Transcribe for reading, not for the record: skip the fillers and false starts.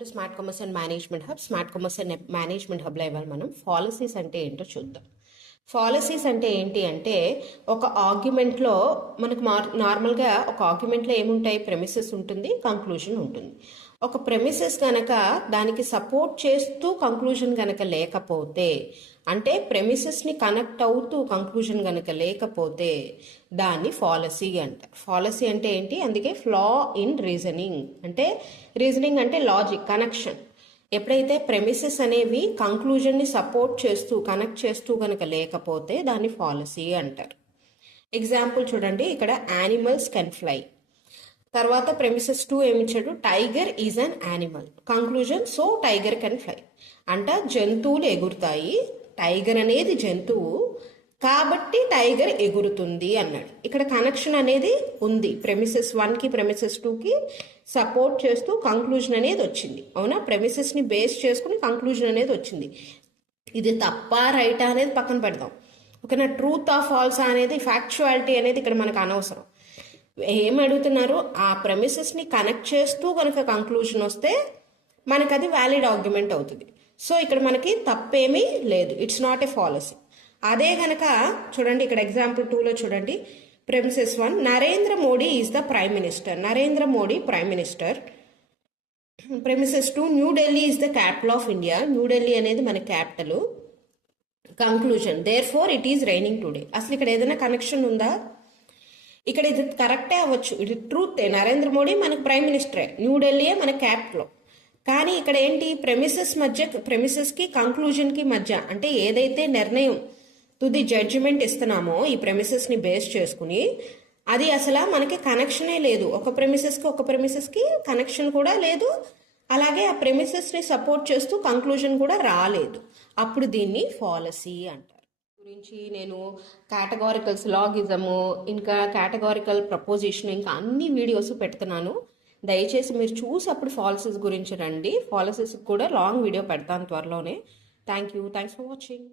To smart commerce and management hub. Smart commerce and management హబ్లో ఇవాళ మనం policies అంటే ఏంటో చూద్దాం. పాలసీస్ అంటే ఏంటి అంటే ఒక ఆర్గ్యుమెంట్లో మనకు నార్మల్గా ఒక ఆర్గ్యుమెంట్లో ఏముంటాయి, ప్రెమిసెస్ ఉంటుంది, కంక్లూజన్ ఉంటుంది. ఒక ప్రెమిసెస్ కనుక దానికి సపోర్ట్ చేస్తూ కంక్లూజన్ కనుక లేకపోతే, అంటే ప్రెమిసెస్ని కనెక్ట్ అవుతూ కంక్లూజన్ కనుక లేకపోతే దాన్ని ఫాలసీ అంటారు. ఫాలసీ అంటే ఏంటి, అందుకే ఫ్లా ఇన్ రీజనింగ్ అంటే రీజనింగ్ అంటే లాజిక్, కనెక్షన్. ఎప్పుడైతే ప్రెమిసెస్ అనేవి కంక్లూజన్ని సపోర్ట్ చేస్తూ కనెక్ట్ చేస్తూ కనుక లేకపోతే దాన్ని ఫాలసీ అంటారు. ఎగ్జాంపుల్ చూడండి, ఇక్కడ యానిమల్స్ కెన్ ఫ్లై. తర్వాత ప్రెమిసెస్ 2 ఏమిచ్చాడు, tiger is an animal. Conclusion, so tiger can fly. అంట జంతువులు ఎగురుతాయి, టైగర్ అనేది జంతువు కాబట్టి టైగర్ ఎగురుతుంది అన్నాడు. ఇక్కడ కనెక్షన్ అనేది ఉంది, ప్రెమిసెస్ 1కి ప్రెమిసెస్ 2కి సపోర్ట్ చేస్తూ కంక్లూజన్ అనేది వచ్చింది. అవునా, ప్రెమిసెస్ని బేస్ చేసుకుని కంక్లూజన్ అనేది వచ్చింది. ఇది తప్ప రైటా అనేది పక్కన పెడదాం. ఓకేనా, ట్రూత్ ఆఫ్ ఫాల్స్ అనేది, ఫ్యాక్చువాలిటీ అనేది ఇక్కడ మనకు అనవసరం. ఏం అడుగుతున్నారు, ఆ ప్రెమిసెస్ని కనెక్ట్ చేస్తూ కనుక కంక్లూజన్ వస్తే మనకు అది వ్యాలిడ్ ఆర్గ్యుమెంట్ అవుతుంది. సో ఇక్కడ మనకి తప్పేమీ లేదు, ఇట్స్ నాట్ ఏ ఫాలసీ. అదే కనుక చూడండి, ఇక్కడ ఎగ్జాంపుల్ 2లో చూడండి, premises 1, Narendra Modi is the prime minister. Narendra Modi prime minister. Premises 2, New Delhi is the capital of India. New Delhi అనేది మన capital. Conclusion, therefore it is raining today. అసలు ఇక్కడ ఏదైనా కనెక్షన్ ఉందా? ఇక్కడ ఇది కరెక్టే అవ్వచ్చు, ఇది ట్రూతే, నరేంద్ర మోడీ మనకు ప్రైమ్ మినిస్టరే, న్యూఢిల్లీయే మన క్యాపిటల్. కానీ ఇక్కడ ఏంటి, ప్రెమిసెస్ మధ్య, ప్రెమిసెస్కి కంక్లూజన్కి మధ్య, అంటే ఏదైతే నిర్ణయం తుది జడ్జిమెంట్ ఇస్తున్నామో ఈ ప్రెమిసెస్ని బేస్ చేసుకుని, అది అసలు మనకి కనెక్షనే లేదు. ఒక ప్రెమిసెస్కి కనెక్షన్ కూడా లేదు, అలాగే ఆ ప్రెమిసెస్ని సపోర్ట్ చేస్తూ కంక్లూజన్ కూడా రాలేదు. అప్పుడు దీన్ని ఫాలసీ అంటారు. గురించి నేను కేటగారికల్ సిలాగిజము, ఇంకా కేటగారికల్ ప్రపోజిషన్, ఇంకా అన్ని వీడియోస్ పెడుతున్నాను. దయచేసి మీరు చూసి అప్పుడు ఫాలసీస్ గురించి రండి. ఫాలసీస్ కూడా లాంగ్ వీడియో పెడతాను త్వరలోనే. Thanks for watching.